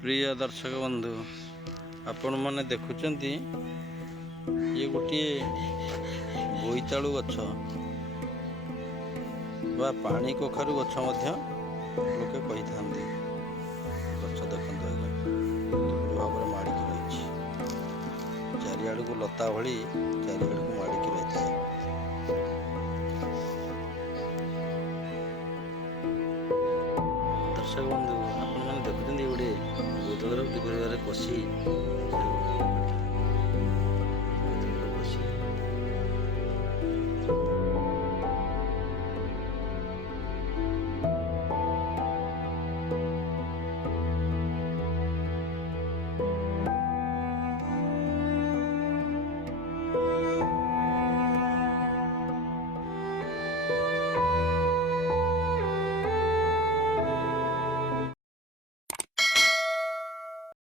प्रिय दर्शक बंधु आपण मैंने देखुंट ये गोटे बोईतालु गछ बा पानी कखारु गछ लोके कही था। गछ देखते आज्ञा भाव में माड़िकी रही चारिआड़ को लता भली चारिआड़ को माड़िकी रही है। दर्शक बंधु आपण मैंने देखुं गोटे बोतल पशी